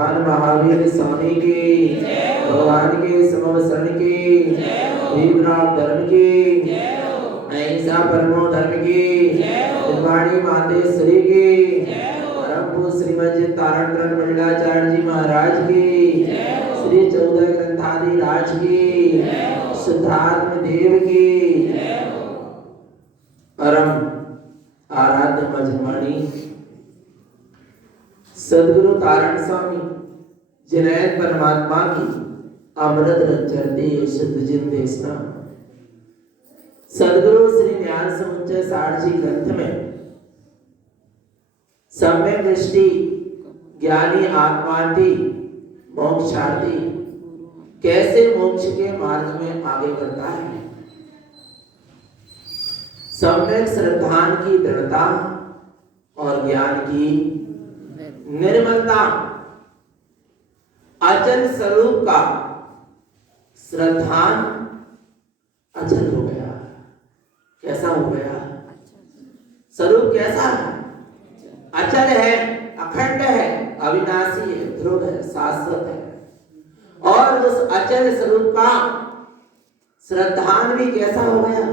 भगवान महावीर स्वामी की, भगवान के समवसरण की, भीमराव धर्म की, अहिंसा परमो धर्म की, वाणी मातेश्वरी की, परम श्रीमद तारण मंडलाचार्य जी महाराज की, श्री 14 ग्रंथादि राज की, शुद्धात्म देव की, परम आराध्य मजमानी सदगुरु तारण स्वामी जिनैत परमात्मा की अमृत रचरते शुद्ध जिन देशना सदगुरु श्री ज्ञान समुच्चय सारजी ग्रंथ में सम्यक दृष्टि ज्ञानी आत्मार्थी मोक्षार्थी कैसे मोक्ष के मार्ग में आगे बढ़ता है, सम्यक श्रद्धान की दृढ़ता और ज्ञान की निर्मलता, अचल स्वरूप का श्रद्धान अचल हो गया। कैसा हो गया? स्वरूप कैसा है? अचल है, अखंड है, अविनाशी है, ध्रुव है, शाश्वत है। और उस अचल स्वरूप का श्रद्धान भी कैसा हो गया?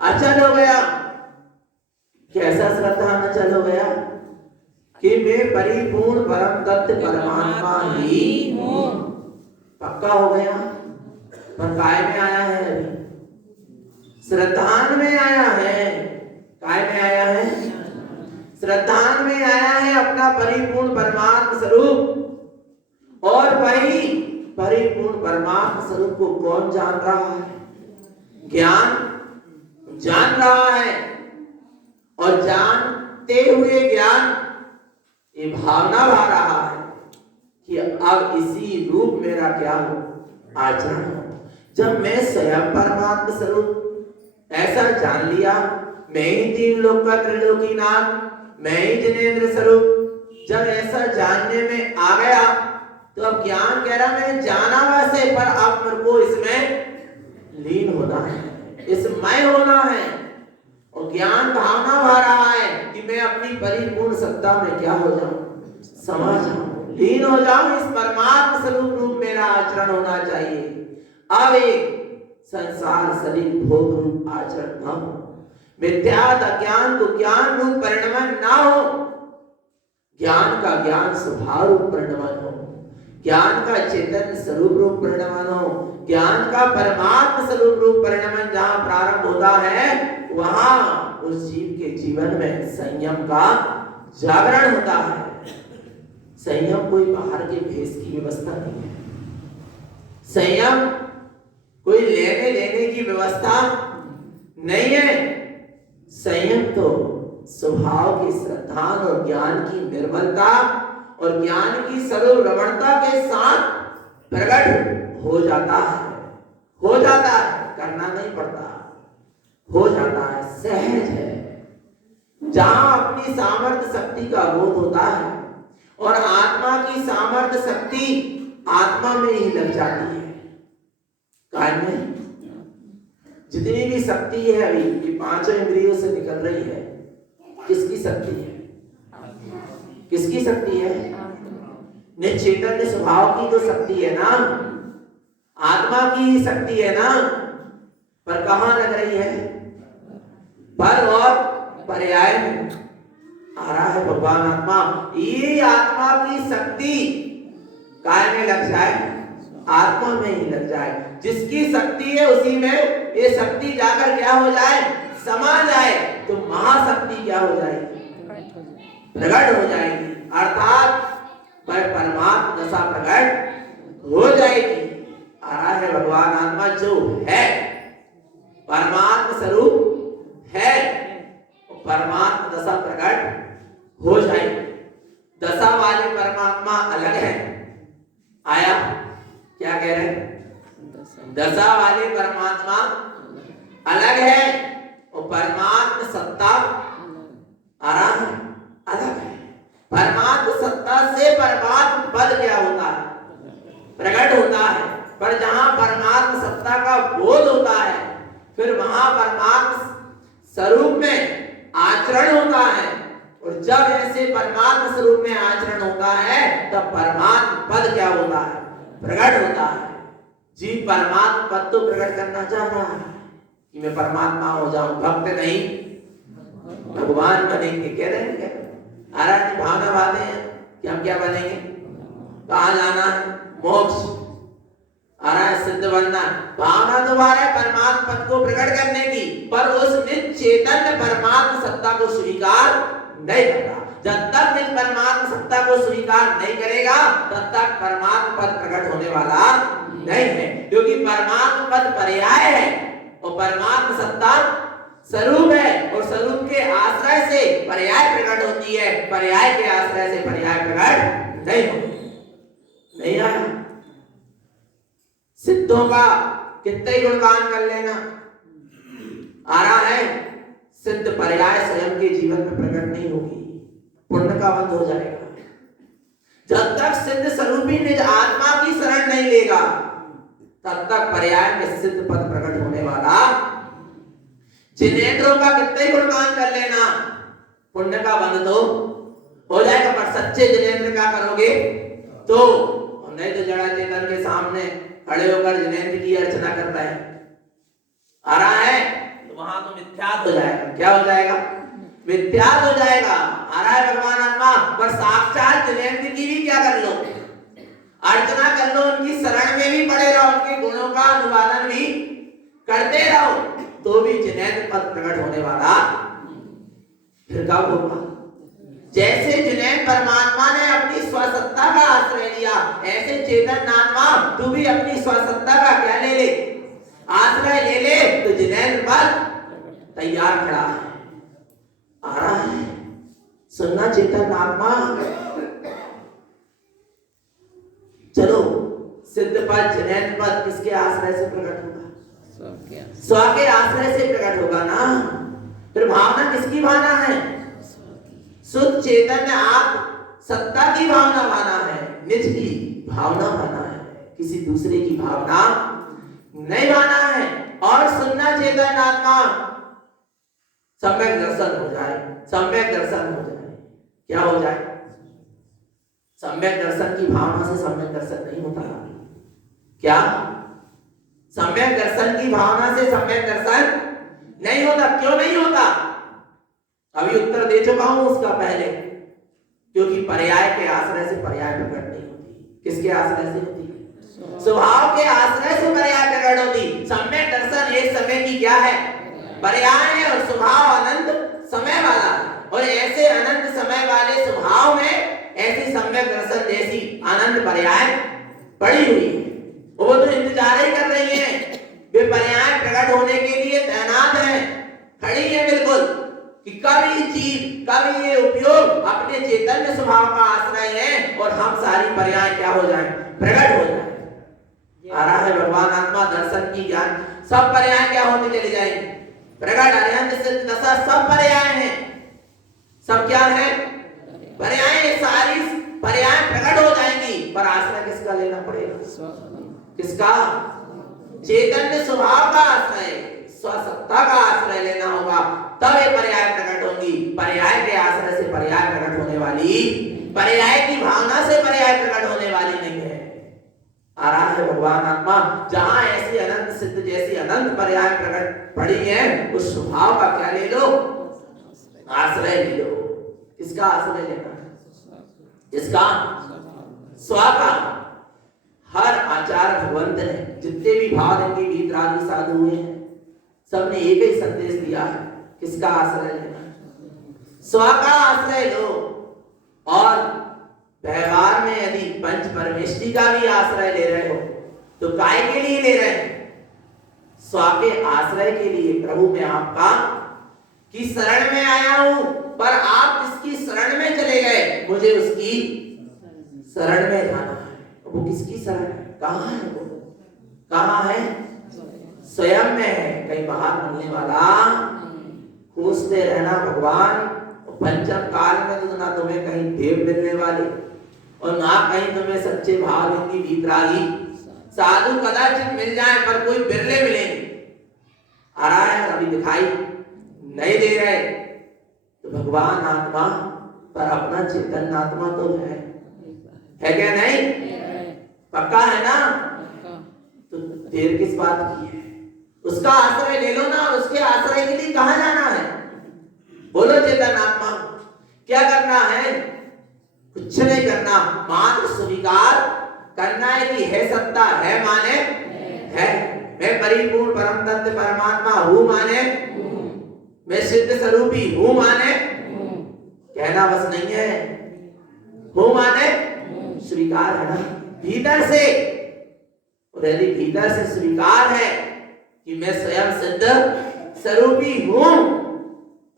अचल हो गया। कैसा श्रद्धान अचल हो गया? कि मैं परिपूर्ण परम तत्व परमात्मा ही हूं। पक्का हो गया। पर काय में आया है? अभी श्रद्धान में आया है। काय में आया है? श्रद्धान में आया है अपना परिपूर्ण परमात्मा स्वरूप। और वही परिपूर्ण परमात्मा स्वरूप को कौन जान रहा है? ज्ञान जान रहा है। और जानते हुए ज्ञान ये भावना भा रहा है कि अब इसी रूप मेरा क्या हो? आचरण हो। जब मैं स्वयं परमात्मा स्वरूप ऐसा जान लिया, मैं ही तीन लोक का त्रिलोकीनाथ, मैं ही जिनेंद्र स्वरूप, जब ऐसा जानने में आ गया तो अब ज्ञान कह रहा मैंने जाना वैसे, पर अब मेरे को इसमें लीन होना है, इसमय होना है। और ज्ञान भावना भा रहा है कि मैं अपनी परिपूर्ण सत्ता में क्या हो जाऊं? समा जाऊं, लीन हो जाऊं। इस परमात्मा स्वरूप रूप मेरा आचरण होना चाहिए। अब एक संसार शरीर भोग रूप आचरण न हो, मिथ्यात अज्ञान को ज्ञान रूप परिणमन ना हो, ज्ञान का ज्ञान स्वभाव रूप परिणमन हो, ज्ञान का चेतन स्वरूप रूप परिणमन हो, ज्ञान का परमात्मा स्वरूप रूप परिणमन जहां प्रारंभ होता है वहां उस जीव के जीवन में संयम का जागरण होता है। संयम कोई बाहर के भेष की व्यवस्था नहीं है। संयम कोई लेने देने की व्यवस्था नहीं है। संयम तो स्वभाव की श्रद्धान और ज्ञान की निर्मलता और ज्ञान की स्वरूप रमणता के साथ प्रकट हो जाता है। हो जाता है, करना नहीं पड़ता, हो जाता है, सहज है। जहां अपनी सामर्थ्य शक्ति का बोध होता है और आत्मा की सामर्थ्य शक्ति आत्मा में ही लग जाती है। काय में जितनी भी शक्ति है अभी ये पांचों इंद्रियों से निकल रही है, किसकी शक्ति है? किसकी शक्ति है? निश्चेतन स्वभाव की तो शक्ति है ना, आत्मा की ही शक्ति है ना। पर कहां लग रही है? पर और पर्याय में आ रहा है भगवान आत्मा। ये आत्मा की शक्ति काय में लग जाए? आत्मा में ही लग जाए। जिसकी शक्ति है उसी में ये शक्ति जाकर क्या हो जाए? समा जाए। तो महाशक्ति क्या हो जाएगी? प्रकट हो जाएगी। अर्थात परमात्मा दशा प्रकट हो जाएगी। आ रहा है भगवान आत्मा जो है परमात्मा स्वरूप है, परमात्मा दशा प्रकट हो जाएगी। दशा वाले परमात्मा अलग है। आया क्या कह रहे हैं? दशा वाले परमात्मा अलग है और परमात्मा सत्ता आ रहा है अलग है। परमात्मा सत्ता से परमात्मा पद क्या होता है? प्रकट होता है। पर जहां परमात्मा सत्ता का बोध होता है फिर वहां परमात्मा स्वरूप में आचरण होता है। और जब ऐसे परमात्मा स्वरूप में आचरण होता है तब परमात्म पद क्या होता है, प्रकट होता है। जीव परमात्म पद तो प्रकट करना चाह रहा है कि मैं परमात्मा हो जाऊं, भक्त नहीं भगवान बनेंगे। कह रहे हैं क्या आराध्य भावना वाले हैं कि हम क्या बनेंगे, कहाँ जाना है, मोक्ष आ रहा है, सिद्ध बनना। भावना दोबारा परमात्मा पद को प्रकट करने की, पर उस निज चेतन परमात्मा सत्ता को स्वीकार नहीं करता। जब तक निज परमात्मा सत्ता को स्वीकार नहीं करेगा तब तक परमात्मा पद प्रकट होने वाला नहीं है, क्योंकि परमात्मा पद पर्याय है और परमात्मा सत्ता स्वरूप है, और स्वरूप के आश्रय से पर्याय प्रकट होती है, पर्याय के आश्रय से पर्याय प्रकट नहीं होती। नहीं आया सिद्धों का कितने गुणगान कर लेना, आ रहा है सिद्ध पर्याय स्वयं के जीवन में प्रकट नहीं होगी, पुण्य का बंद हो जाएगा। जब तक सिद्ध स्वरूपी निज आत्मा की शरण नहीं लेगा तब तक पर्याय में सिद्ध पद प्रकट होने वाला। जिनेंद्रों का कितने गुणगान कर लेना, पुण्य का बंद तो हो जाएगा, पर सच्चे जिनेंद्र क्या करोगे तो, नहीं तो जड़ा चेतन के सामने खड़े होकर जिनेंद्र की अर्चना करता है, आ रहा है तो वहां तो मिथ्यात्व हो जाएगा। क्या हो जाएगा, मिथ्यात्व हो जाएगा। आ रहा है भगवान आत्मा, पर साक्षात जिनेंद्र की भी क्या कर लो, अर्चना कर लो, उनकी शरण में भी पड़े रहो, उनके गुणों का अनुवादन भी करते रहो, तो भी जिनेंद्र पद प्रकट होने वाला फिर कब होगा। जैसे जिनेंद्र परमात्मा ने अपनी स्वसत्ता का आश्रय लिया, ऐसे चेतन आत्मा तू भी अपनी स्वसत्ता का क्या ले ले, आश्रय ले ले, तो जिनेंद्र पद तैयार खड़ा है, आ रहा है। सुनना चेतन आत्मा, चलो सिद्ध पद जिनेंद्र पद किसके आश्रय से प्रकट होगा, स्व के आश्रय से प्रकट होगा ना। फिर भावना किसकी भावना है, शुद्ध चैतन्य आप सत्ता की भावना माना है, निज की भावना माना है, किसी दूसरे की भावना नहीं माना है। और सुनना चेतन आत्मा सम्यक दर्शन हो जाए, सम्यक दर्शन हो जाए, क्या हो जाए, सम्यक दर्शन की भावना से सम्यक दर्शन नहीं होता। क्या सम्यक दर्शन की भावना से सम्यक दर्शन नहीं होता, क्यों नहीं होता, अभी उत्तर दे चुका हूं उसका पहले, क्योंकि पर्याय के आश्रय से पर्याय प्रकट नहीं होती। किसके आश्रय से होती है, स्वभाव के आश्रय से पर्याय प्रकट होती। सम्यक दर्शन एक समय की क्या है, पर्याय है, और स्वभाव अनंत समय वाला, और ऐसे अनंत समय वाले स्वभाव में ऐसी सम्यक दर्शन जैसी अनंत पर्याय पड़ी हुई है, वो तो इंतजार ही कर रही है, वे पर्याय प्रकट होने के लिए तैनात है, खड़ी है बिल्कुल, कि कब ये चीज, कब ये उपयोग अपने चैतन्य स्वभाव का आश्रय है और हम सारी पर्याय क्या हो जाए, प्रकट हो जाए। आ रहा है भगवान आत्मा दर्शन की ज्ञान, सब पर्याय क्या होते चले जाएंगे, प्रकट अरिहंत सिद्ध दशा सब पर्याय हैं, सब क्या है, पर्याय, सारी पर्याय प्रकट हो जाएंगी, पर आश्रय किसका लेना पड़ेगा, किसका, चैतन्य स्वभाव का आश्रय, स्वसत्ता का आश्रय लेना होगा, तब ये पर्याय प्रकट होंगी। पर्याय के आश्रय से पर्याय प्रकट होने वाली, पर्याय की भावना से पर्याय प्रकट होने वाली नहीं है। आ रहा है भगवान आत्मा, जहां ऐसी अनंत सिद्ध जैसी अनंत पर्याय प्रकट पड़ी है, उस स्वभाव का क्या ले लो, आश्रय ले लो। किसका आश्रय लेना है, किसका, स्व का। हर आचार्य भगवंत ने जितने भी भाव इनके वीतरागी साधु हुए हैं, सबने एक ही संदेश दिया है, किसका आश्रय लेना, स्व का आश्रय लो। और व्यवहार में यदि पंच परमेष्टि का भी आश्रय ले रहे हो तो काय के लिए ले रहे हैं, स्व के आश्रय के लिए। प्रभु मैं आपका की शरण में आया हूं, पर आप जिसकी शरण में चले गए, मुझे उसकी शरण में जाना है। वो किसकी शरण है, कहां है वो, कहां है, स्वयं में है, कहीं बाहर मिलने वाला। पूछते रहना भगवान, पंचम काल में तो ना तुम्हें कहीं देव मिलने वाले और ना कहीं तुम्हें सच्चे भाव की वीतरागी साधु कदाचित मिल जाए, पर कोई बिरले मिलेंगे। आ रहा है अभी दिखाई नहीं दे रहे, तो भगवान आत्मा पर अपना चेतन आत्मा तो है क्या नहीं? पक्का है ना? तो देर किस बात की है? उसका आश्रय ले लो ना, और उसके आश्रय के लिए कहां जाना है? बोलो चेतन आत्मा, क्या करना है? कुछ नहीं करना, मात्र स्वीकार करना है कि है सत्ता, है माने है, मैं परिपूर्ण परम तत्व परमात्मा हूं माने, मैं सिद्ध स्वरूपी हूं माने, कहना बस नहीं है, हूं माने स्वीकार है ना भीतर से। और यदि भीतर से स्वीकार है कि मैं स्वयं सिद्ध स्वरूपी हूं,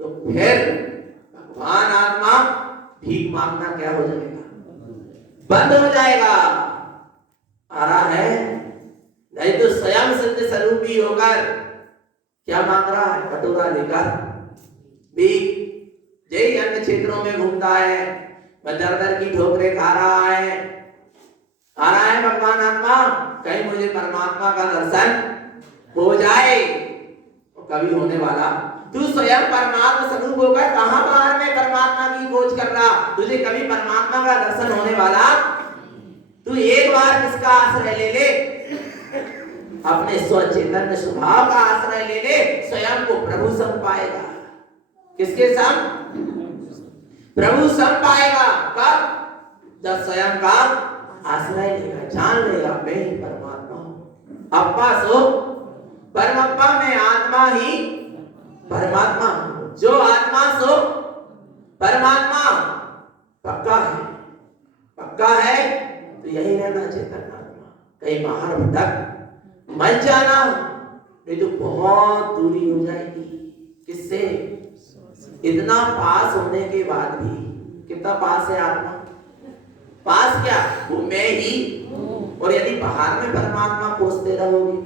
तो फिर भगवान आत्मा भीख मांगना क्या हो जाएगा? बंद हो जाएगा। आ रहा है? नहीं तो स्वयं सिद्ध स्वरूपी होकर क्या मांग रहा है? कटोरा लेकर भीख। जय अन्य क्षेत्रों में घूमता है, दर दर की ठोकरें खा रहा है। आ रहा है भगवान आत्मा, कहीं मुझे परमात्मा का दर्शन हो जाए। और कभी होने वाला, तू स्वयं परमात्मा स्वरूप होकर कहां बाहर में परमात्मा की खोज कर रहा? तुझे कभी परमात्मा का दर्शन होने वाला? तू एक बार किसका आश्रय ले ले? अपने स्वचैतन्य स्वभाव का आश्रय ले ले, स्वयं को प्रभु सम पाएगा। किसके सम? प्रभु सम पाएगा। कब? जब स्वयं का आश्रय लेगा, जान लेगा मैं ही परमात्मा हूं। अप्पा सो परमअप्पा, मैं आत्मा ही परमात्मा हूं। जो आत्मा सो परमात्मा। पक्का है? पक्का है तो यही रहना चेतन आत्मा, कहीं बाहर भटक मत जाना, नहीं तो बहुत दूरी हो जाएगी। किससे? इतना पास होने के बाद भी, कितना पास है आत्मा? पास क्या, वो मैं ही। और यदि बाहर में परमात्मा खोजते रहोगे,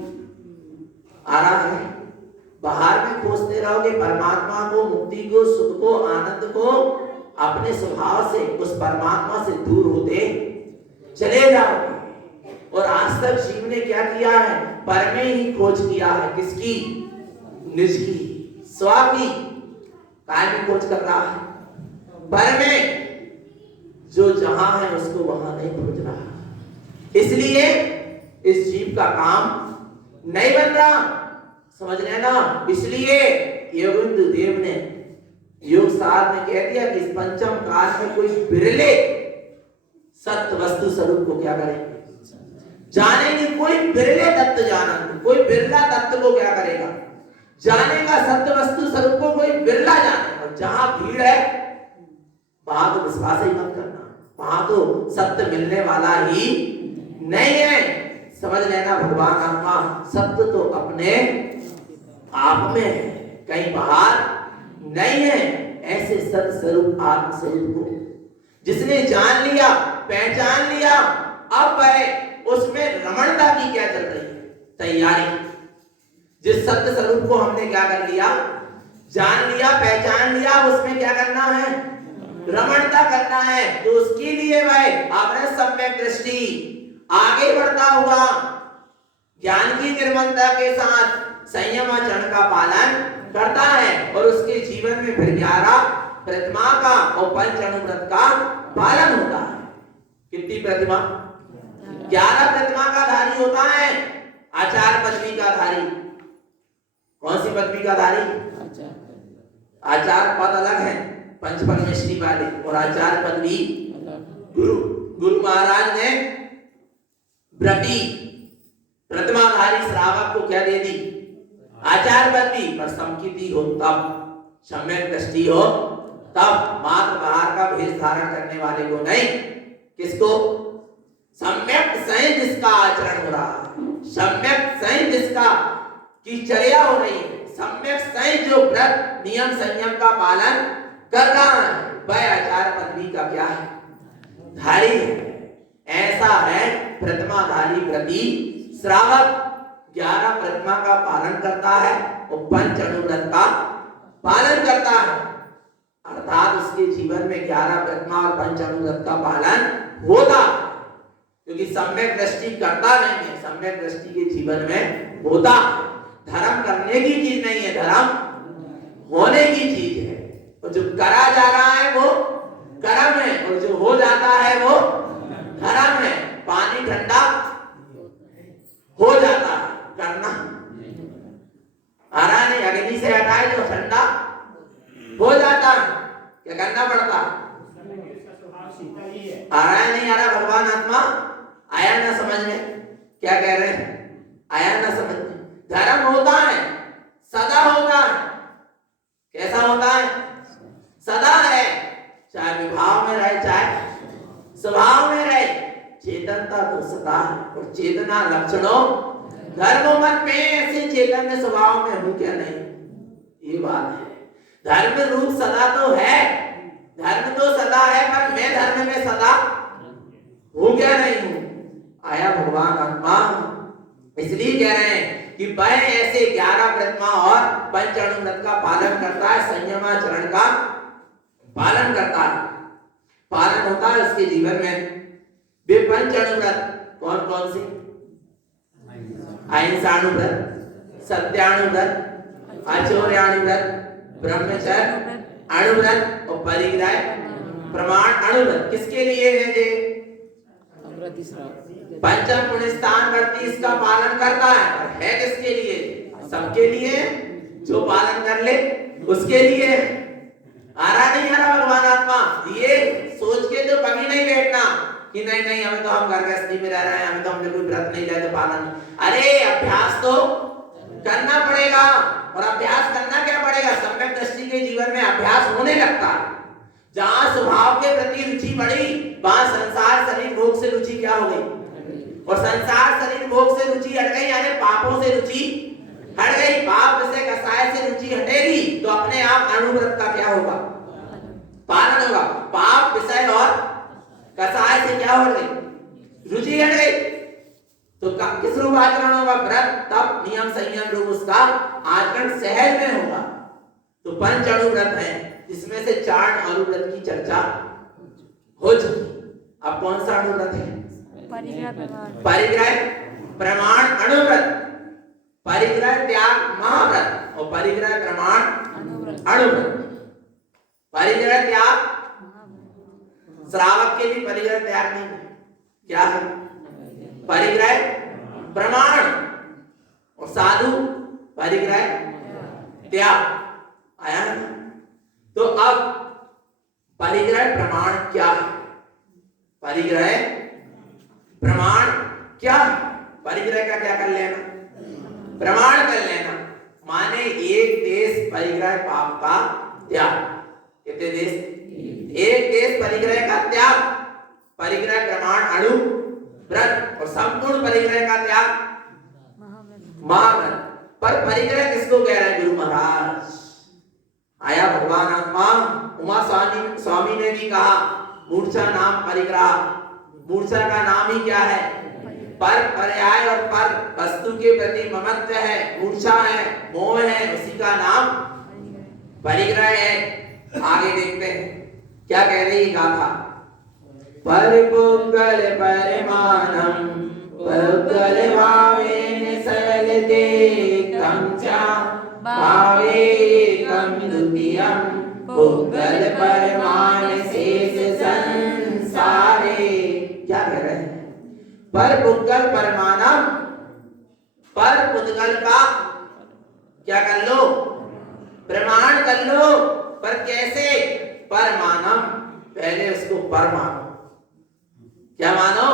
आ रहा है, बाहर में खोजते रहोगे परमात्मा को, मुक्ति को, सुख को, आनंद को, अपने स्वभाव से, उस परमात्मा से दूर होते चले जाओगे। और आज तक जीव ने क्या किया है? पर में ही खोज किया है। किसकी? निज की, स्व की। काय में खोज कर रहा है? पर में। जो जहां है उसको वहां नहीं खोज रहा, इसलिए इस जीव का काम नहीं बन रहा। समझ लेना। इसलिए योगिंदु देव ने योग सार में कह दिया कि इस पंचम काल में कोई बिरले सत्य वस्तु स्वरूप को क्या करेंगे? जानेंगे। कोई बिरले तत्व जानेंगे, कोई बिरला तत्व को क्या करेगा? जानेगा। सत्य वस्तु स्वरूप को कोई बिरला जानेगा। जहां भीड़ है वहां तो विश्वास ही मत करना, वहां तो सत्य मिलने वाला ही नहीं है। समझ लेना, भगवान आत्मा सत्य तो अपने आप में है, कहीं बाहर नहीं है। ऐसे सत्य स्वरूप आत्म स्वरूप को जिसने जान लिया, पहचान लिया, अब वह उसमें रमणता की क्या चल रही है? तैयारी। जिस सत्य स्वरूप को हमने क्या कर लिया? जान लिया, पहचान लिया, उसमें क्या करना है? रमणता करना है। तो उसके लिए वह अपने सम्यक दृष्टि आगे बढ़ता हुआ ज्ञान की निर्मलता के साथ संयम आचरण का पालन करता है, और उसके जीवन में फिर 11 प्रतिमा का और पंच अनुव्रत का पालन होता है। कितनी प्रतिमा? 11 प्रतिमा का धारी होता है। आचार पदवी का धारी। कौन सी पदवी का धारी? आचार पद अलग है, पंच परमेश्वरी वाले, और आचार पदवी गुरु महाराज ने व्रती प्रतिमाधारी श्रावक को क्या दे दी? आचार पदवी। पर संकीर्ति हो तब, सम्यक दृष्टि हो तब, मात्र बाहर का भेष धारण करने वाले को नहीं। किसको? सम्यक सही जिसका आचरण हो रहा है, सम्यक सही जिसका की चर्या हो रही है, सम्यक सही जो व्रत नियम संयम का पालन कर रहा है, वह आचार पदवी का क्या है? धारी है। ऐसा है प्रतिमाधारी व्रती श्रावक। 11 प्रतिमा का पालन करता है और पंच अनुव्रत का पालन करता है, अर्थात उसके जीवन में 11 प्रतिमा और पंच अनुव्रत का पालन होता, क्योंकि सम्यक दृष्टि करता नहीं है, सम्यक दृष्टि के जीवन में होता। धर्म करने की चीज नहीं है, धर्म होने की चीज है। और जो करा जा रहा है वो कर्म है, और जो हो जाता है वो धर्म भगवान आत्मा? आया ना समझ में? क्या कह रहे हैं? आया ना समझ में? धर्म होता है, सदा होता है। कैसा होता है? सदा है, चाहे विभाव में रहे चाहे स्वभाव में रहे। चेतनता तो सदा है, और चेतना लक्षणों धर्मों में ऐसे चैतन्य स्वभाव में हूं क्या नहीं, ये बात है। धर्म रूप सदा तो है, धर्म तो सदा है, पर मैं धर्म में सदा हूं क्या नहीं हूं। आया भगवान आत्मा, इसलिए कह रहे हैं कि वह ऐसे 11 प्रतिमा और पंच अणु व्रत का पालन करता है, संयमाचरण का पालन करता है, पालन होता है उसके जीवन में। वे पंच अणु व्रत कौन कौन से? अहिंसाणु व्रत, सत्याणु व्रत, आचौर्याणु व्रत, ब्रह्मचर्य अणु व्रत और परिग्रह प्रमाण अणु व्रत। किसके लिए है ये? पंचम पुण्यस्थान व्रती इसका पालन करता है, और है किसके लिए? सबके लिए, जो पालन कर ले उसके लिए। आ रहा नहीं आ रहा भगवान आत्मा? ये सोच के तो कभी नहीं बैठना कि नहीं नहीं हमें तो, हम घर गृहस्थी में रह रहे हैं, हमें तो हमने कोई व्रत नहीं लिया तो पालन। अरे अभ्यास तो करना पड़ेगा, और अभ्यास करना क्या पड़ेगा? सम्यक दृष्टि के जीवन में अभ्यास होने लगता है। जहां स्वभाव के प्रति रुचि बढ़ी, वहां संसार शरीर भोग से रुचि क्या हो गई? और संसार शरीर भोग से रुचि हट गई, यानी पापों से रुचि हट गई। पाप से कसाय से रुचि हटेगी तो अपने आप अणुव्रत का क्या होगा? पालन होगा। पाप विषय और कसाय से क्या हो गई? रुचि हट गई। तो किस रूप आचरण होगा? व्रत, तप, नियम, संयम रूप उसका आचरण सहज में होगा। तो पंच अणु व्रत है, इसमें से 4 अणु व्रत की चर्चा हो चुकी। अब कौन सा अणु व्रत है? परिग्रह प्रमाण अणु व्रत, परिग्रह त्याग महाव्रत और परिग्रह प्रमाण अणु व्रत। परिग्रह त्याग, श्रावक के लिए परिग्रह त्याग नहीं, क्या है? परिग्रह प्रमाण, और साधु परिग्रह त्याग। आया ना? तो अब परिग्रह प्रमाण क्या है? परिग्रह प्रमाण क्या है? परिग्रह का क्या कर लेना? प्रमाण कर लेना। माने एक देश परिग्रह पाप का त्याग। कितने देश? एक देश परिग्रह का त्याग, परिग्रह प्रमाण अणु व्रत, और संपूर्ण परिग्रह का त्याग महाव्रत। पर परिग्रह किसको कह रहे हैं गुरु महाराज? आया भगवान आत्मा। उमा स्वामी ने भी कहा मूर्छा नाम परिग्रह। मूर्छा का नाम ही क्या है? पर, पर्याय और पर वस्तु के प्रति ममत्व है, मूर्छा है, मोह है, उसी का नाम परिग्रह है। आगे देखते हैं क्या कह रही है गाथा। परिपुगल परिमाणम पुगल भावेन सरलते कंचा भावेकम द्वितीयम पुगल परिमाण शेष संसारे। क्या कह रहे हैं? पर पुगल परिमाणम, पर पुद्गल का क्या कर लो? प्रमाण कर लो। पर कैसे? परमानम, पहले उसको पर मानो। क्या मानो?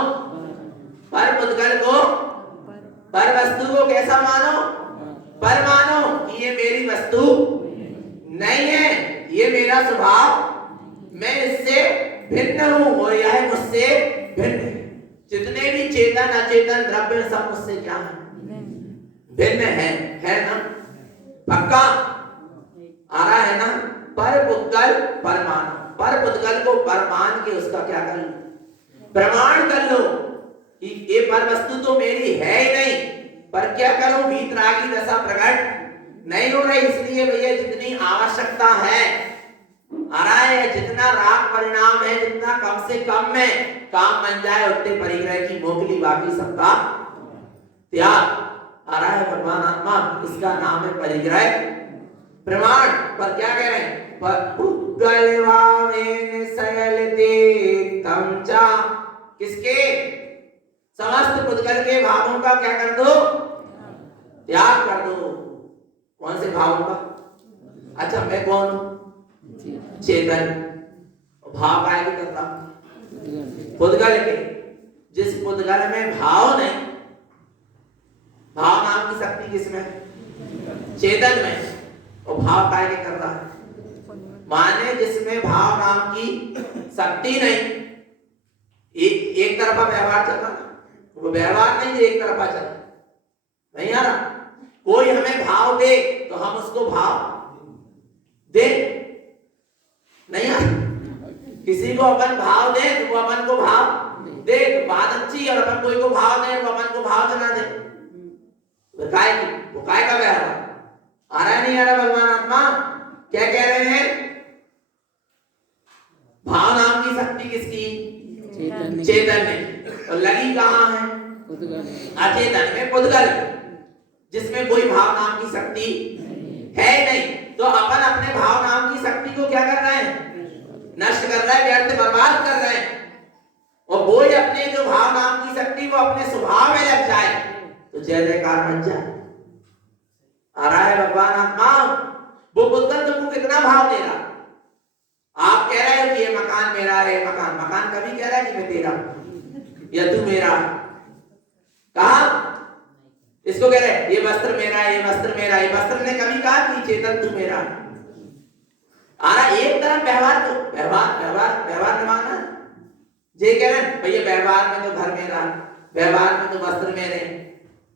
पर पुद्गल को, पर वस्तु को कैसा मानो? पर मानो कि ये मेरी वस्तु नहीं है, ये मेरा स्वभाव, मैं इससे भिन्न हूं और यह मुझसे भिन्न है। जितने भी चेतन अचेतन द्रव्य सब मुझसे क्या है? भिन्न है ना? पक्का आ रहा है ना? पर पुद्गल परमान, पर पुद्गल को परमान के उसका क्या कर लो? प्रमाण कर लो कि ये पर वस्तु तो मेरी है ही नहीं। पर क्या करूं? वीतरागी दशा प्रकट नहीं हो रही, इसलिए भैया जितनी आवश्यकता है आ रहा है, जितना राग परिणाम है, जितना कम से कम में काम बन जाए उतने परिग्रह की मोकली, बाकी सबका त्याग। आ रहा है भगवान आत्मा, इसका नाम है परिग्रह प्रमाण। पर क्या कह रहे हैं? पुद्गल भावेन सरलते तमचा। किसके? समस्त पुद्गल के भावों का क्या कर दो? त्याग कर दो। कौन से भावों का? अच्छा मैं कौन हूं? चेतन। भाव काय के कर रहा हूं? पुद्गल के। पुद्गल में भाव नहीं, भाव नाम की शक्ति किसमें? चेतन में। और भाव काय के कर रहा है? माने जिसमें भाव नाम की शक्ति नहीं, एक तरफा व्यवहार चल रहा, वो व्यवहार नहीं एक तरफा चल नहीं आ रहा। कोई हमें भाव दे तो हम उसको भाव दे नहीं आ रहा। किसी को अपन भाव दे तो वो अपन को भाव दे, तो बात अच्छी। और अपन कोई को भाव दे तो अपन को भाव चला दे, वो काय का व्यवहार आ रहा है नहीं आ रहा? भगवान आत्मा क्या कह रहे हैं? भाव नाम की शक्ति किसकी? चेतन में। और लगी कहाँ है? अचेतन में, पुद्गल, जिसमें कोई भाव नाम की शक्ति है नहीं। तो अपन अपने भाव नाम की शक्ति को क्या कर रहे हैं? नष्ट कर रहे हैं, व्यर्थ बर्बाद कर रहे हैं। और वो ही अपने जो भाव नाम की शक्ति वो अपने स्वभाव में लग जाए तो जय जयकार बन जाए। आ रहा है भगवान आत्मा? वो पुद्गल तुमको कितना भाव दे रहा? आप कह रहे हो कि ये मकान मेरा है, मकान कभी कह रहा है कि मैं तेरा या तू मेरा? कहा? इसको कह रहे ये वस्त्र मेरा है, ये वस्त्र मेरा है। ये वस्त्र ने कभी कहा कि चेतन तू मेरा? आ रहा एक तरफ व्यवहार, तो व्यवहार निभाना। जे कह रहे हैं भैया व्यवहार में तो घर मेरा, व्यवहार में तो वस्त्र मेरे।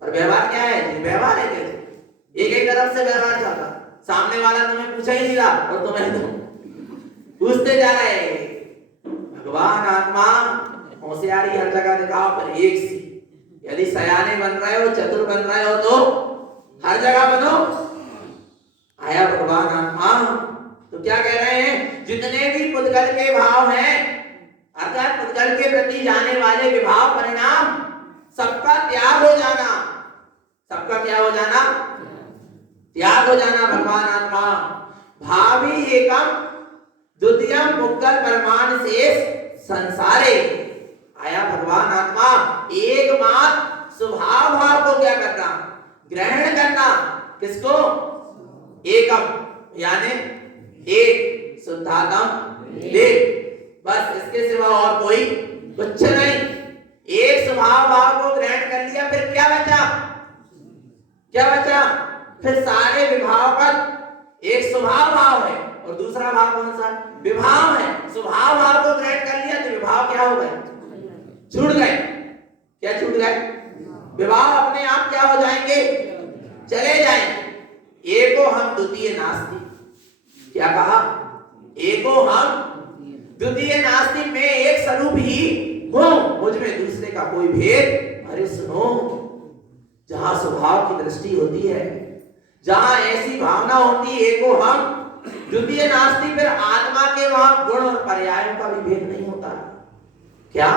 और व्यवहार क्या है? व्यवहार है कैसे? एक तरफ से व्यवहार चल रहा, सामने वाला तुम्हें पूछा ही नहीं रहा और तुम्हें तो पूछते जा रहे। भगवान आत्मा होशियारी हर जगह दिखाओ, पर एक सी। यदि सयाने बन रहे हो, चतुर बन रहे हो तो हर जगह बनो। आया भगवान आत्मा तो क्या कह रहे हैं? जितने भी पुद्गल के भाव हैं, अर्थात पुद्गल के प्रति जाने वाले विभाव परिणाम, सबका त्याग हो जाना। सबका क्या हो जाना? त्याग हो जाना। भगवान आत्मा भावी एकम द्वितीयम पुद्गल परमान शेष संसारे। आया भगवान आत्मा एकमात्र स्वभाव भाव को क्या करना? ग्रहण करना। किसको? एकम यानी एक, शुद्धात्म एक, बस इसके सिवा और कोई कुछ नहीं। एक स्वभाव भाव को ग्रहण कर लिया, फिर क्या बचा? क्या बचा? फिर सारे विभाव का एक स्वभाव भाव है और दूसरा भाव कौन सा? विभाव है। स्वभाव भाव को ग्रहण कर लिया तो विभाव क्या हो गए? छूट गए। क्या छूट गए? विभाव अपने आप क्या हो जाएंगे? चले जाएंगे। एको हम द्वितीय नास्ति। क्या कहा? एको हम द्वितीय नास्ति, में एक स्वरूप ही हूं, मुझ में दूसरे का कोई भेद। अरे सुनो, जहां स्वभाव की दृष्टि होती है, जहां ऐसी भावना होती है एको हम द्वितीय नास्ति, फिर आत्मा के वहां गुण और पर्यायों का भी भेद नहीं होता। क्या?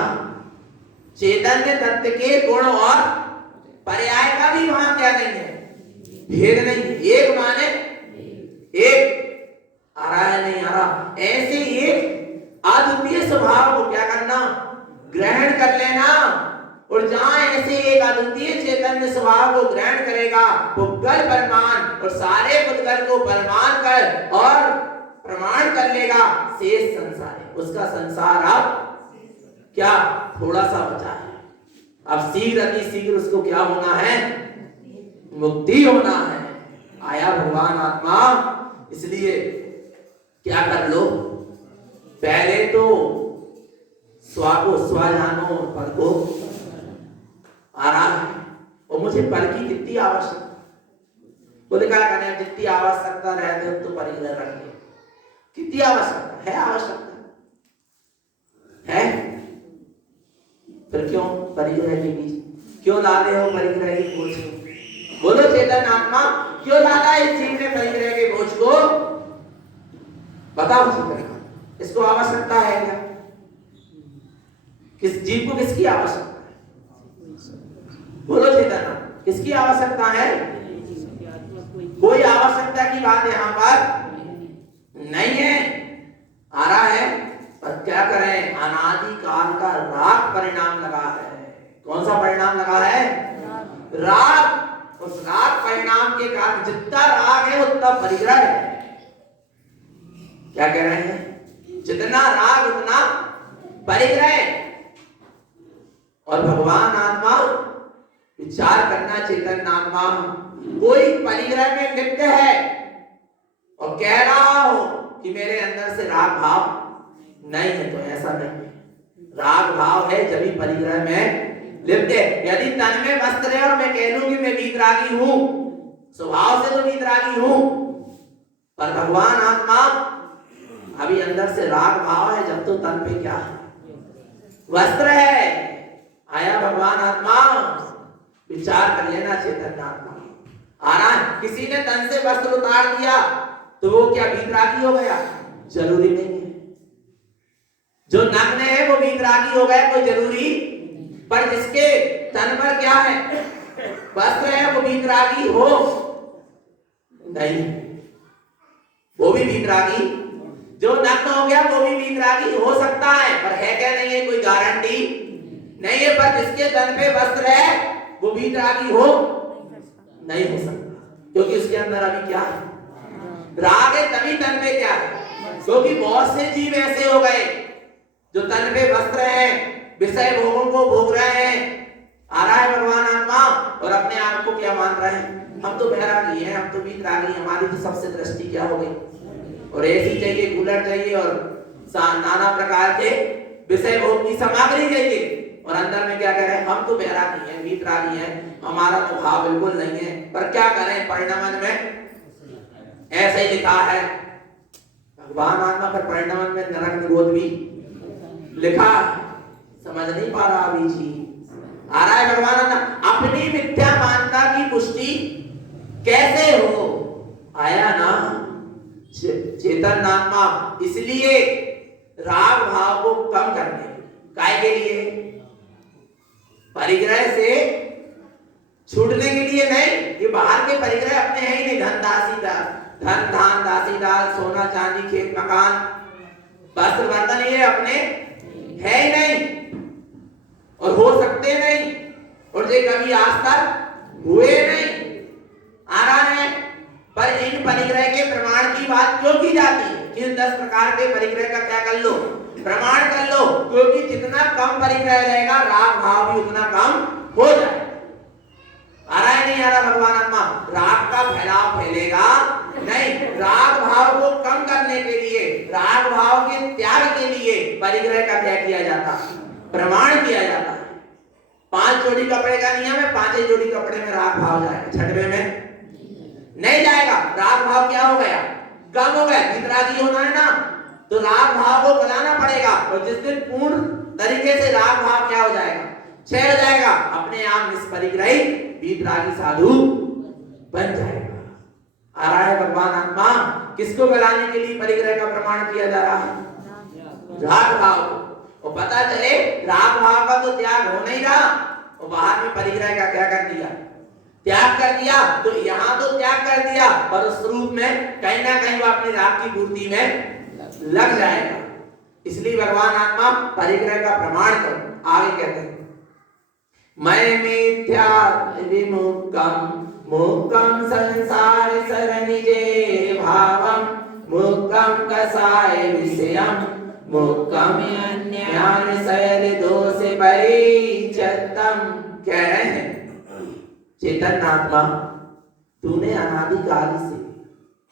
चैतन्य तत्व के गुण और पर्याय का भी वहां क्या नहीं है? भेद नहीं। एक माने एक। आ रहा है नहीं आ रहा? ऐसे एक अद्वितीय स्वभाव को क्या करना? ग्रहण कर लेना। और जहां ऐसे एक अद्वितीय चैतन्य स्वभाव को ग्रहण करेगा, पुद्गल प्रमाण और सारे पुद्गल को प्रमाण कर और प्रमाण कर लेगा, शेष संसार है। उसका संसार अब क्या? थोड़ा सा बचा है। अब शीघ्र अति शीघ्र उसको क्या होना है? मुक्ति होना है। आया भगवान आत्मा। इसलिए क्या कर लो? पहले तो स्व को स्व जानो, पर को आ रहा है। और मुझे पर की कितनी आवश्यकता? बोले क्या करें, जितनी आवश्यकता रहते हो तो परिग्रह रखिए। कितनी आवश्यकता है? आवश्यकता है, फिर क्यों परिग्रह के बीच क्यों लादे हो परिग्रह की बोझ को? बोलो चेतन आत्मा, क्यों लादा है इस जीव ने परिग्रह के बोझ को? बताओ चेतन, इसको आवश्यकता है क्या? किस जीव को किसकी आवश्यकता है? बोलो चेतन, किसकी आवश्यकता है? कोई आवश्यकता की बात यहां पर नहीं है। आ रहा है, पर क्या करें? अनादि काल का राग परिणाम लगा है। कौन सा परिणाम लगा है? राग। उस राग परिणाम के कारण जितना राग है उतना परिग्रह है। क्या कह रहे हैं? जितना राग उतना परिग्रह। और भगवान आत्मा विचार करना चेतन आत्मा कोई परिग्रह में लिप्त है और कह रहा हो कि मेरे अंदर से राग भाव नहीं है, तो ऐसा नहीं है। राग भाव है जब भी परिग्रह में लिप्त है। यदि तन में वस्त्र है और मैं कह लूं कि मैं वीतरागी हूं, स्वभाव से तो वीतरागी हूं, पर भगवान आत्मा अभी अंदर से राग भाव है जब तो तन पे क्या है, वस्त्र है। आया भगवान आत्मा, विचार कर लेना चेतन आत्मा आ रहा है। किसी ने तन से वस्त्र उतार दिया तो वो क्या वीतरागी हो गया? जरूरी नहीं है। जो नग्न है वो वीतरागी हो गया, कोई जरूरी, पर जिसके तन पर क्या है, वस्त्र है, वो वीतरागी हो नहीं, वो भी वीतरागी। जो नग्न हो गया वो भी वीतरागी हो सकता है, पर है क्या नहीं है, कोई गारंटी नहीं है। पर जिसके तन पे वस्त्र है वो वीतरागी हो नहीं हो सकता, क्योंकि उसके अंदर अभी क्या है, राग है, तभी तन पे क्या है। क्योंकि बहुत से जीव ऐसे हो गए जो तन पे वस्त्र है, विषय भोगों को भोग रहे हैं, आ रहा है भगवान आत्मा, और अपने आप को क्या मान रहे हैं, हम तो बैरागी हैं, हम तो वीतरागी, हमारी तो सबसे दृष्टि क्या हो गई, और ऐसी चाहिए, कूलर चाहिए और नाना प्रकार के विषय भोग की सामग्री चाहिए, और अंदर में क्या कह रहे हैं, हम तो बैरागी हैं, वीतरागी हैं, हमारा तो भाव बिल्कुल नहीं है। पर क्या करें, परिणाम में ऐसे ही लिखा है भगवान आत्मा, पर परिणाम में नरक निरोध भी लिखा, समझ नहीं पा रहा अभी जी। आ रहा है भगवान आत्मा, अपनी मिथ्या मानता की पुष्टि कैसे हो, आया ना चेतन आत्मा। इसलिए राग भाव को कम करने, काय के लिए, परिग्रह से छूटने के लिए नहीं। ये बाहर के परिग्रह अपने है ही नहीं, धन दासी धन धान दासी दाल सोना चांदी खेत मकान वस्त्र बर्तन, ये अपने है ही नहीं और हो सकते नहीं, और ये कभी आज तक हुए नहीं, आ रहा है। पर इन परिग्रह के प्रमाण की बात क्यों की जाती है, किन 10 प्रकार के परिग्रह का क्या कर लो, प्रमाण कर लो, क्योंकि जितना कम परिग्रह रहेगा राग भाव भी उतना कम हो जाए। आ रहा है नहीं आ रहा भगवान आत्मा, राग का फैलाव फैलेगा नहीं। राग भाव को कम करने के लिए, राग भाव के त्याग के लिए परिग्रह का क्या किया जाता है, प्रमाण किया जाता है। 5 जोड़ी कपड़े का नियम है, 5 जोड़ी कपड़े में राग भाव जाएगा, 6वें में नहीं जाएगा। राग भाव क्या हो गया, कम हो गया, वीतरागी होना है ना, तो राग भाव को बनाना पड़ेगा, और जिस दिन पूर्ण तरीके से राग भाव क्या हो जाएगा, क्षय हो जाएगा, अपने आप निष्परिग्रही वीतरागी साधु बन जाएगा। आ रहा है भगवान आत्मा, किसको गलाने के लिए परिग्रह का प्रमाण किया जा रहा है, राग भाव को। और पता चले राग भाव का तो त्याग हो नहीं रहा, और बाहर में परिग्रह का क्या कर दिया, त्याग कर दिया। तो यहाँ तो त्याग कर दिया, पर उस रूप में कहीं ना कहीं वो अपने राग की पूर्ति में लग जाएगा। इसलिए भगवान आत्मा परिग्रह का प्रमाण करो। आगे कहते हैं, मैं मिथ्या विमुक्तम मुक्तम संसार सरनिजे भावम मुक्तम कसाय विषयम मुक्तम ज्ञान शैल दोष परिचतम। कह रहे हैं चेतन आत्मा, तूने अनादिकाल से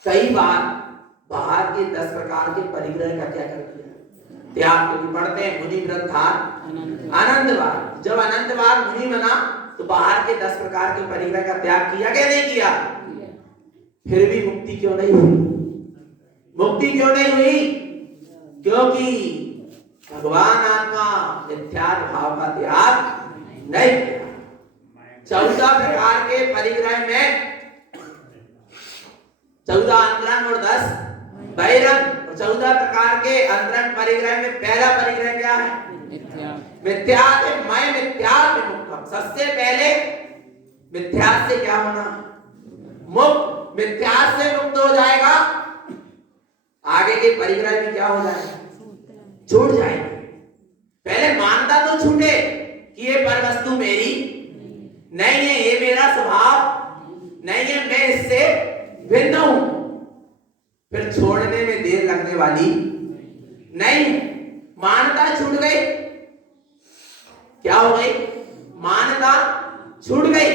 कई बार बाहर के 10 प्रकार के परिग्रह का क्या कर दिया, त्याग। क्योंकि पढ़ते हैं मुनि व्रत था अनंत बार, जब अनंत बार मुनि बना तो बाहर के 10 प्रकार के परिग्रह का त्याग किया क्या नहीं किया, फिर भी मुक्ति क्यों नहीं हुई, मुक्ति क्यों नहीं हुई, क्योंकि भगवान आत्मा मिथ्यात्व भाव का त्याग नहीं किया। 14 प्रकार के परिग्रह में 14 अंतरंग और 10 बहिरंग। 14 प्रकार के अंतरंग परिग्रह में पहला परिग्रह क्या है, मिथ्या। मैं मिथ्या विमुक्तम, सबसे पहले मिथ्या से क्या होना, मुक्त। मिथ्या से मुक्त हो जाएगा, आगे के परिग्रह भी क्या हो जाएगा, छूट जाएंगे। पहले मानता तो छूटे कि ये पर वस्तु मेरी नहीं है, ये मेरा स्वभाव नहीं है, मैं इससे भिन्न हूं, फिर छोड़ने में देर लगने वाली नहीं। मानता छूट गई, क्या हो गई, मानता छूट गई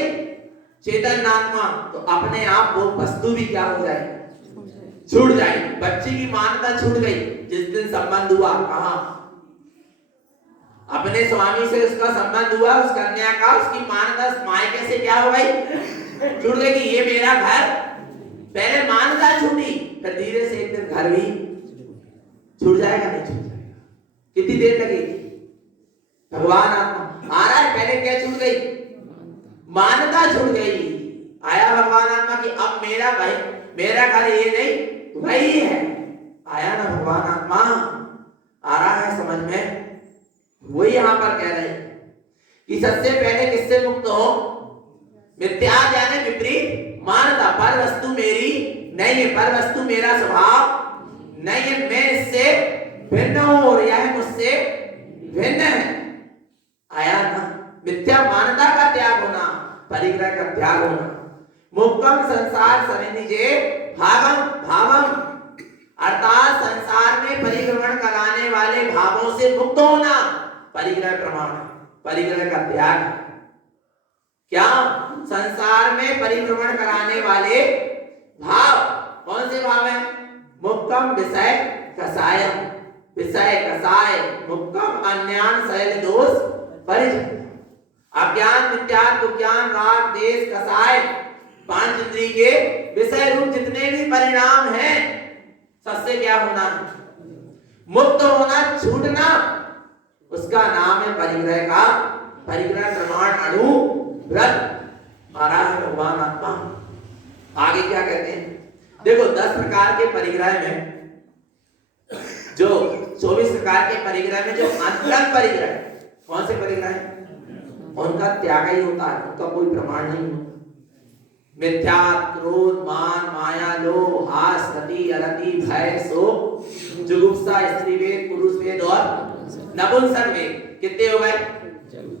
चेतन आत्मा, तो अपने आप वो वस्तु भी क्या हो जाए, छूट जाए। बच्ची की मानता छूट गई जिस दिन संबंध हुआ, कहा अपने स्वामी से उसका संबंध हुआ, उस कन्या का, उसकी मानता मायके से क्या हो गई, छूट गई कि ये मेरा घर। पहले मानता छूटी, फिर धीरे से एक दिन घर भी छूट जाएगा, नहीं छूट जाएगा? कितनी देर लगेगी? भगवान आत्मा आ रहा है, पहले क्या छूट गई, मानता छूट गई। आया भगवान आत्मा की अब मेरा भाई, मेरा घर ये नहीं वही है। आया ना भगवान आत्मा, आ रहा है समझ में? वही यहां पर कह रहे हैं कि सबसे पहले किससे मुक्त हो, मिथ्या यानी विपरीत मानता। पर वस्तु मेरी नहीं है, पर वस्तु मेरा स्वभाव नहीं है, मैं इससे भिन्न हूं और यह मुझसे भिन्न है। आया ना, मिथ्या मानता का त्याग होना, परिग्रह का त्याग होना। मुक्तम संसार सनिजे भावम भावम, अर्थात संसार में परिभ्रमण कराने वाले भावों से मुक्त होना परिग्रह प्रमाण, परिग्रह का त्याग। क्या? संसार में परिभ्रमण कराने वाले भाव, कौन से भाव हैं? मुक्तम विषय कसाय, विषय कसाय मुक्तम अन्यान शैल दोष परिजन। अज्ञान मिथ्यात्व ज्ञान राग देश कसाय, पांच इंद्रिय के विषय रूप जितने भी परिणाम हैं सबसे क्या होना, मुक्त होना, छूटना, उसका नाम है परिग्रह का, परिग्रह प्रमाण अणु व्रत। महाराज भगवान आत्मा आगे क्या कहते हैं, देखो 10 प्रकार के परिग्रह में, जो 24 प्रकार के परिग्रह में जो अंतरंग परिग्रह, कौन से परिग्रह है, उनका त्याग ही होता है, उनका कोई प्रमाण नहीं होता। मिथ्या, क्रोध, मान, माया, लोभ, हास, रति, अरति, भय, शोक, जुगुप्सा, स्त्रीवेद, पुरुषवेद और नपुंसक वेद। कितने हो गए?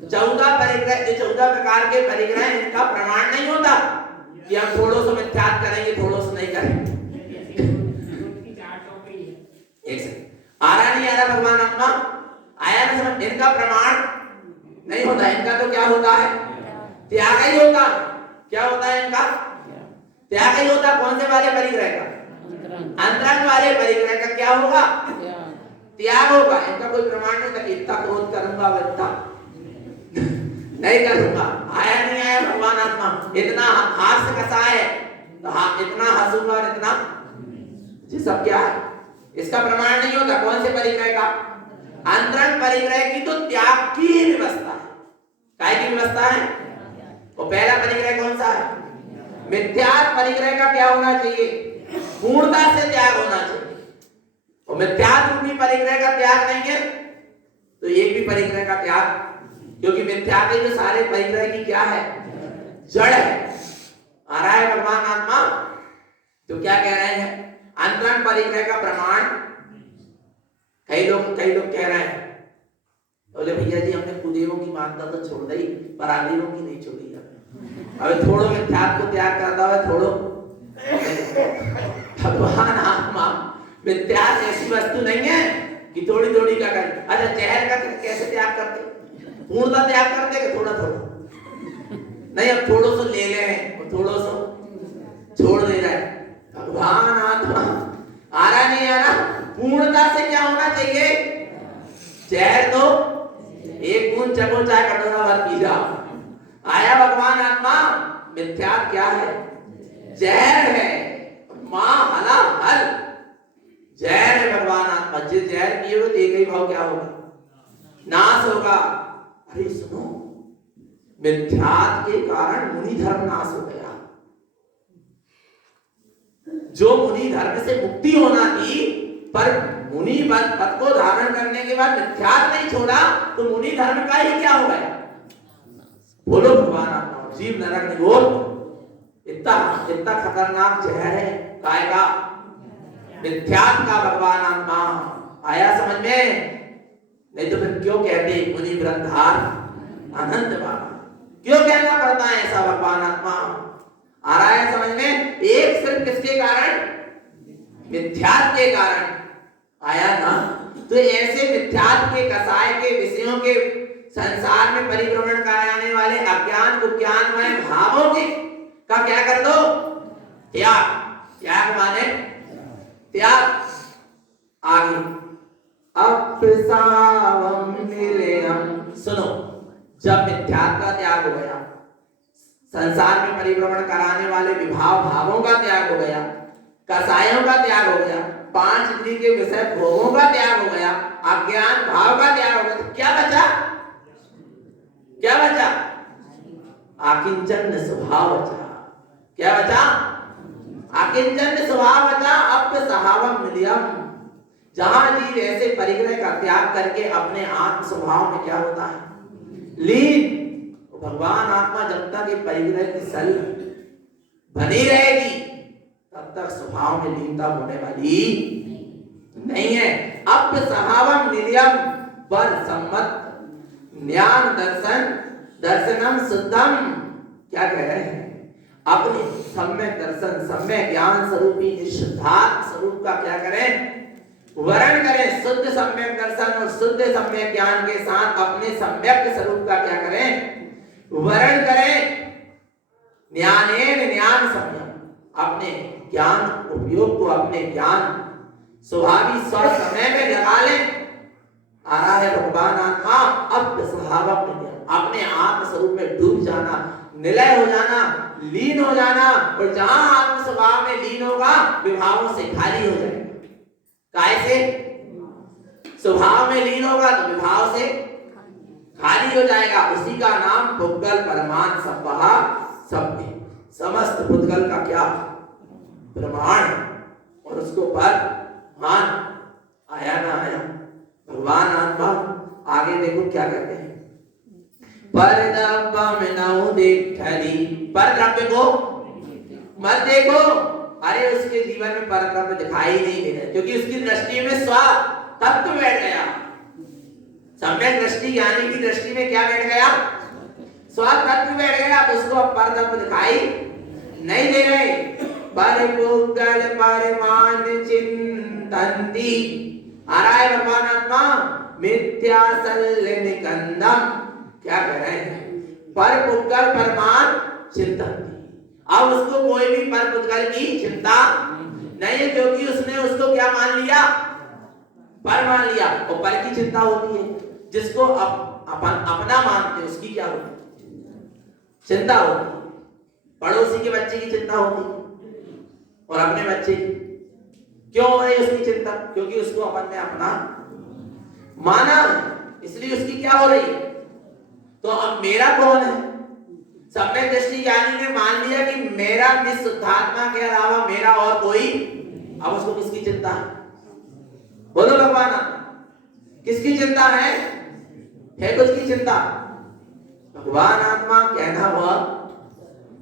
14 परिग्रह। ये 14 प्रकार के परिग्रह, इनका प्रमाण नहीं होता कि हम थोड़ों से मिथ्यात्व करेंगे, थोड़ों से नहीं करेंगे। एक सेकंड, आ रहा नहीं आ रहा भगवान आत्मा? आया ना समझ? इनका प्रमाण नहीं होता, इनका तो क्या होता है, त्याग ही होता। क्या होता है इनका? त्याग ही होता। कौन से वाले परिग्रह का? अंतरंग वाले परिग्रह का क्या होगा? त्याग होगा। इनका कोई प्रमाण नहीं था कि इतना क्रोध करूंगा, इतना नहीं करूंगा। आया नहीं आया भगवान आत्मा? इतना हाथ से कसा है तो हाँ, इतना हंसूंगा और इतना, ये सब क्या है? इसका प्रमाण नहीं होता। कौन से परिग्रह का? अंतरंग परिग्रह की तो त्याग की ही व्यवस्था है। काय की व्यवस्था है? वो पहला परिग्रह कौन सा है? मिथ्या परिग्रह का क्या होना चाहिए? पूर्णता से त्याग होना चाहिए। और मिथ्या रूपी परिग्रह का त्याग नहीं है तो एक भी परिग्रह का त्याग, क्योंकि मिथ्या के जो सारे परिग्रह की क्या है, जड़ है। आ रहा है भगवान आत्मा? तो क्या कह रहे हैं? अंतरंग परिग्रह का प्रमाण, कई लोग कह रहे हैं, बोले भैया जी हमने कुदेवों की मानता तो छोड़ दी, पर आदिलों की नहीं छोड़ी। अब थोड़ो मिथ्यात्व को त्याग करता है, थोड़ो भगवान आत्मा मिथ्यात्व ऐसी वस्तु नहीं है कि थोड़ी थोड़ी का करें। अच्छा, जहर का कैसे त्याग करते? पूर्णता त्याग करते कि थोड़ा थोड़ा? नहीं, अब थोड़ो सो ले ले हैं और थोड़ो सो छोड़ दे रहा है। भगवान आत्मा आ रहा नहीं आ रहा? पूर्णता से क्या होना चाहिए? जहर तो एक बूंद चको चाहे कटोरा भर पी जाओ। आया भगवान आत्मा? मिथ्या क्या है? जहर है। मां हला हल जहर है भगवान आत्मा। जिस जहर पिए तो एक ही भाव क्या होगा? नाश होगा। अरे सुनो, मिथ्यात्व के कारण मुनि धर्म नाश हो गया। जो मुनि धर्म से मुक्ति होना थी, पर मुनि पद को धारण करने के बाद मिथ्यात्व नहीं छोड़ा तो मुनि धर्म का ही क्या हो गया? बोलो भगवान आत्मा। जीव नरक निगोर, इतना खतरनाक जहर है काय का? मिथ्यात्व का। भगवान आत्मा आया समझ में? नहीं तो फिर क्यों कहते मुनि ब्रह्मधार अनंत बाबा? क्यों कहना पड़ता है ऐसा? भगवान आत्मा आ रहा है समझ में? एक सिर्फ किसके कारण? मिथ्यात्व के कारण। आया ना? तो ऐसे मिथ्यात्व के कसाय के विषयों के संसार में परिभ्रमण कराने वाले अज्ञान को ज्ञानमय भावों के का क्या कर दो? त्याग। त्याग माने त्याग। आगे अपसावम निलयम। सुनो, जब मिथ्यात्व का त्याग हो गया, संसार में परिभ्रमण कराने वाले विभाव भावों का त्याग हो गया, कसायों का त्याग हो गया, पांच इंद्रिय के विषय भोगों का त्याग हो गया, अज्ञान भाव का त्याग हो गया, तो क्या बचा? क्या बचा? आकिंचन स्वभाव बचा। क्या बचा? आकिंचन स्वभाव बचा। अपसहावम निलयम। जहां जीव ऐसे परिग्रह का त्याग करके अपने आत्म स्वभाव में क्या होता है? लीन। भगवान आत्मा जब तक ये परिग्रह की सल बनी रहेगी तब तक स्वभाव में लीनता होने वाली नहीं है। अपसहावम निलयम वर सम्मत ज्ञान दर्शन दर्शनम शुद्धम। क्या कह रहे हैं? अपने सम्यक दर्शन सम्यक ज्ञान स्वरूपी निशुद्धात्म स्वरूप का क्या करें? वर्ण करें। शुद्ध सम्यक दर्शन और शुद्ध सम्यक ज्ञान के साथ अपने सम्यक स्वरूप का क्या करें? वर्ण करें। ज्ञानेन ज्ञान सम्यक। अपने ज्ञान उपयोग को अपने ज्ञान स्वभावी स्व समय में लगा लें। आ रहा है भगवान आत्मा अपसहावम निलयम। अपने आत्म स्वरूप में डूब जाना, निलय हो जाना, लीन हो जाना। और जहां आत्म स्वभाव में लीन होगा विभावों से खाली हो जाएगा। कैसे? स्वभाव में लीन होगा तो विभाव से खाली हो जाएगा। उसी का नाम पुद्गल परमान संपहा सब। समस्त पुद्गल का क्या प्रमाण और उसको पर मान आया ना आया। भगवान आत्मा आगे देखो क्या कहते हैं? परद्रव्य नौ देखली। परद्रव्य को मत देखो। अरे उसके जीवन में परद्रव्य दिखाई नहीं दे रहा क्योंकि उसकी दृष्टि में स्व तत्व बैठ गया। सम्यक दृष्टि ज्ञानी की दृष्टि में क्या बैठ गया? स्व तत्व बैठ गया। तो उसको परद्रव्य दिखाई नहीं दे रहे। परिपुद्गल परिमान चिंतन्ति। आ रहा है भगवान आत्मा मिथ्या सल्लिनिकंदम। क्या कह रहे हैं? परपुद्गल परमान चिंतन्ति। अब उसको कोई भी परपुद्गल की चिंता नहीं है क्योंकि उसने उसको क्या मान लिया? पर मान लिया। और पर की चिंता होती है जिसको अपना मानते उसकी क्या होती? चिंता होती है। पड़ोसी के बच्चे की चिंता होती है और अपने बच्चे की क्यों हो रही है उसकी चिंता? क्योंकि उसको अपन ने अपना माना, इसलिए उसकी क्या हो रही है? तो अब मेरा कौन है? सम्यक दृष्टि ज्ञानी ने मान लिया कि मेरा निशुद्धात्मा के अलावा मेरा और कोई। अब उसको किसकी चिंता है? बोलो भगवान, किसकी चिंता है? कुछ की चिंता? भगवान आत्मा कहना हुआ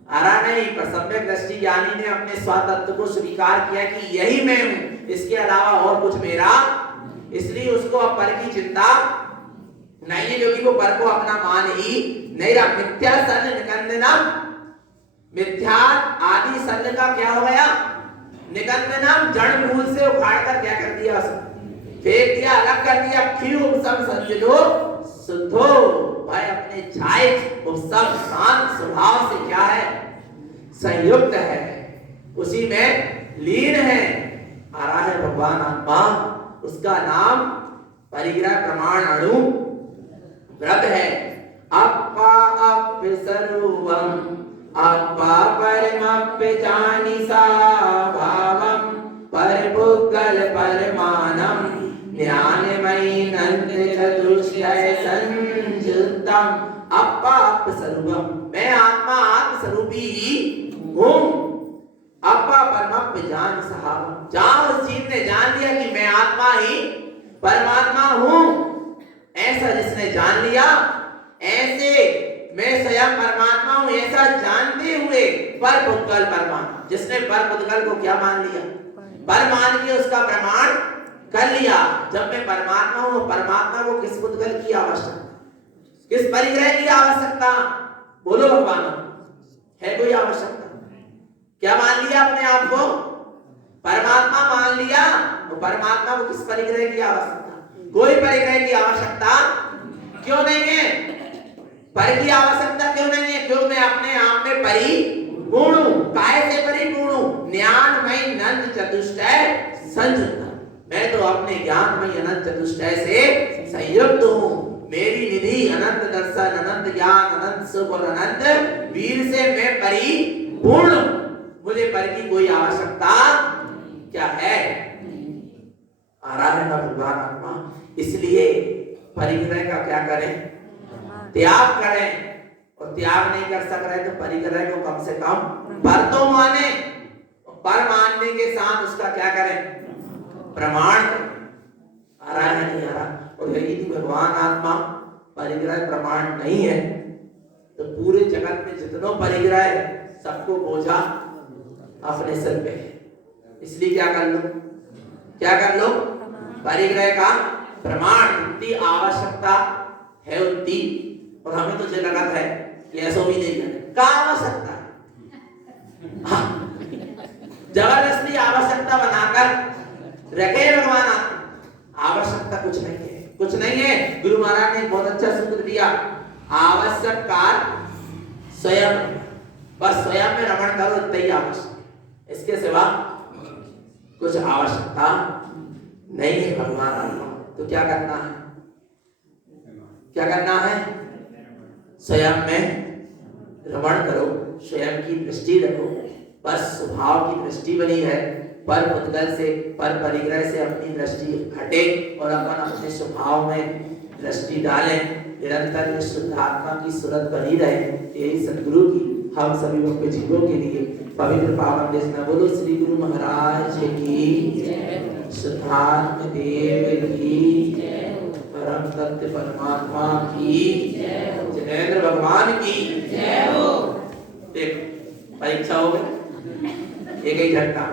आ रहा नहीं, पर सम्यक दृष्टि ज्ञानी ने अपने स्वतत्व को स्वीकार किया कि यही मैं हूं, इसके अलावा और कुछ मेरा। इसलिए उसको अब पर की चिंता नहीं है क्योंकि वो पर को अपना मान ही नहीं रहा। मिथ्या सल्ल निकंदनम। मिथ्या आदि सल्ल का क्या हो गया? निकंदनम। जड़ मूल से उखाड़ कर क्या कर दिया? फेंक दिया, अलग कर दिया। क्यों? सब संजो शुद्धो। भाई अपने छाए सब शांत स्वभाव से क्या है? संयुक्त है, उसी में लीन है। आ रहा है भगवान आत्मा। उसका नाम परिग्रह प्रमाण अणु व्रत है। अपा अप्य सर्वम अपा परमप्य जानिसा भावम परपुद्गल परमानम ज्ञानमयी नंद चतुष्टय संयुक्तम। अपा अप्य सर्वम। मैं आत्मा आत्म स्वरूपी ही हूं। अपा परमप्य जानिसा। जहां उस जीव ने जान लिया कि मैं आत्मा ही परमात्मा हूं, ऐसा जिसने जान लिया, ऐसे मैं स्वयं परमात्मा हूं ऐसा जानते हुए परपुद्गल परमात्मा। जिसने परपुद्गल को क्या मान लिया? पर मान के उसका प्रमाण कर लिया। जब मैं परमात्मा हूं, परमात्मा को किस पुद्गल की आवश्यकता? किस परिग्रह की आवश्यकता? बोलो भगवान, है कोई आवश्यकता? क्या मान लिया अपने आप को? परमात्मा मान लिया। तो परमात्मा को किस परिग्रह की आवश्यकता? कोई परिग्रह की आवश्यकता क्यों नहीं है? पर की आवश्यकता क्यों नहीं है? क्यों मैं अपने आप में परिपूर्ण हूं। काय से परिपूर्ण हूं? ज्ञानमय नंद चतुष्टय संयुक्त। मैं तो अपने ज्ञानमय अनंत चतुष्टय से संयुक्त हूं। मेरी निधि अनंत दर्शन, अनंत ज्ञान, अनंत सुख और अनंत वीर से मैं परिपूर्ण हूं। मुझे पर की कोई आवश्यकता क्या है? आ रहा है ना भगवान आत्मा। इसलिए परिग्रह का क्या करें? त्याग करें। और त्याग नहीं कर सक रहे तो परिग्रह को कम से कम पर तो माने। पर मानने के साथ उसका क्या करें? प्रमाण करें। आ रहा है नहीं आ रहा? और यदि भगवान आत्मा परिग्रह प्रमाण नहीं है तो पूरे जगत में जितनों परिग्रह है सबको बोझा अपने सिर पे है। इसलिए क्या कर लो? क्या कर लो? परिग्रह का प्रमाण जितनी आवश्यकता है उतनी। और हमें तो ये लगा है कि ऐसा भी नहीं है का आवश्यकता हाँ। जबरदस्ती आवश्यकता बनाकर रखे भगवान। आवश्यकता कुछ नहीं है, कुछ नहीं है। गुरु महाराज ने बहुत अच्छा सूत्र दिया, आवश्यक कार्य स्वयं। बस स्वयं में रमण करो, इतना ही आवश्यक। इसके सिवा कुछ आवश्यकता नहीं है भगवान आत्मा। तो क्या करना है? क्या करना है? स्वयं में रमण करो, स्वयं की दृष्टि रखो। बस स्वभाव की दृष्टि बनी है। पर पुद्गल से, पर परिग्रह से अपनी दृष्टि हटे और अपन अपने स्वभाव में दृष्टि डालें। निरंतर शुद्ध आत्मा की सूरत बनी रहे। यही सद्गुरु की हम सभी भक्त जीवों के लिए पवित्र पावन देशना। बोलो श्री गुरु महाराज की, शुद्धात्म देव की, परम सत्य परमात्मा की, जनेन्द्र भगवान की जय हो। देखो परीक्षा हो गई, एक ही झटका।